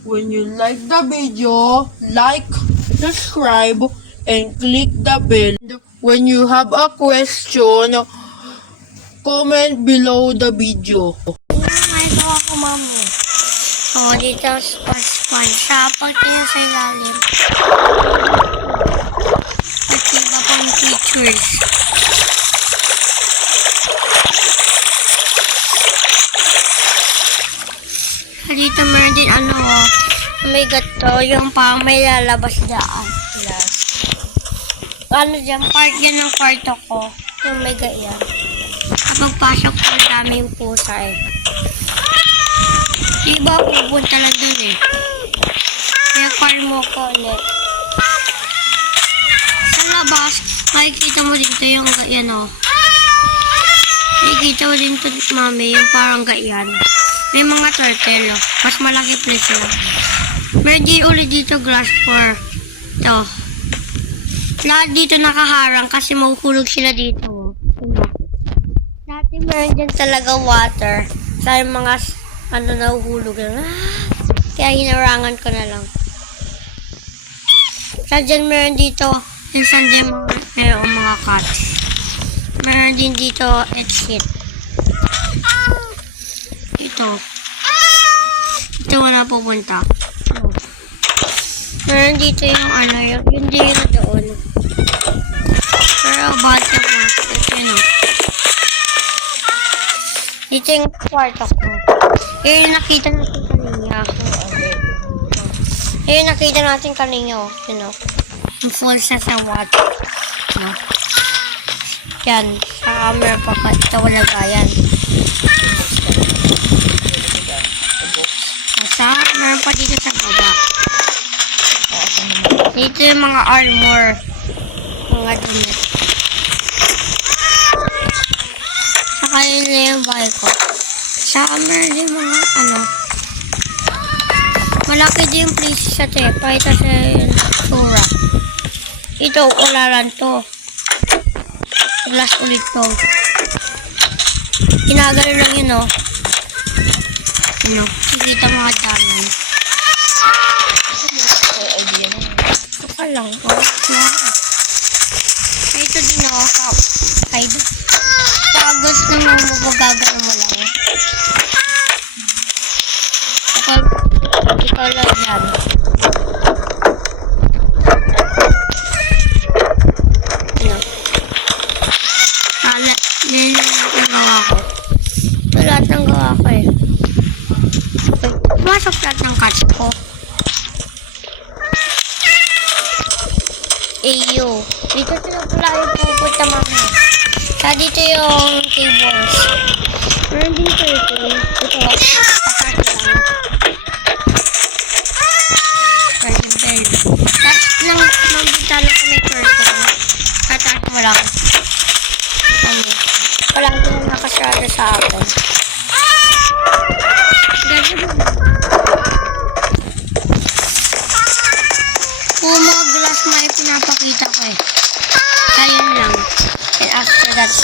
When you like the video, like, subscribe, and click the bell. When you have a question, comment below the video. Ito ako, mami. Dito sa Sapat niya sa ilalim. At iba pang features. Dito meron din may gato, yung parang may lalabas daan. Dyan, part yan ng kwarto ko. Yung may ganyan. Kapag pasok ko, daming pusa Diba pupunta lang dun Kaya farm mo ko ulit. Sa labas, makikita mo dito yung ganyan Makikita mo dito, mami, yung parang ganyan. May mga turtle Mas malaki place sila. Meron din ulit dito glass for ito. Lahat dito nakaharang kasi mahuhulog sila dito. Dati meron dyan talaga water. Sa mga nahuhulog na. Kaya hinarangan ko na lang. Sa dyan meron dito. Minsan dyan meron mga cats. Meron din dito exit. Ito wala pupunta. Meron dito yung yung dito doon. Pero bata ko. Dito yung kwarto ko. Nakita natin kanina. Nakita natin kanina. Yung full sa water. Yan. Sa camera pa. Ito wala gayan. Meron pa dito sa baba. Dito yung mga armor. Mga damit. Saka yun na yung bahay ko. Saka meron din mga malaki din yung place sa tepa. Ito sa sura. Ito, ulalan to. Glass ulit to. Kinagalo lang yun Nakikita mga danan. Saka lang ito din hide. Tapos naman magagano mo lang. Ikaw lang yan. Yan yung gawa ko. Ito lahat ng gawa ko Pumasok lahat ng cats ko. Dito sila pala yung pupunta mamaya. Dito yung tables. Meron din turtle. Ito, pakati lang. Pwede bell. Tapos lang, mambintalo ko may turtle. Katake mo lang. Palagi na nakasarado sa akin. Mga glass na pinapakita ko Ayun lang. And after that's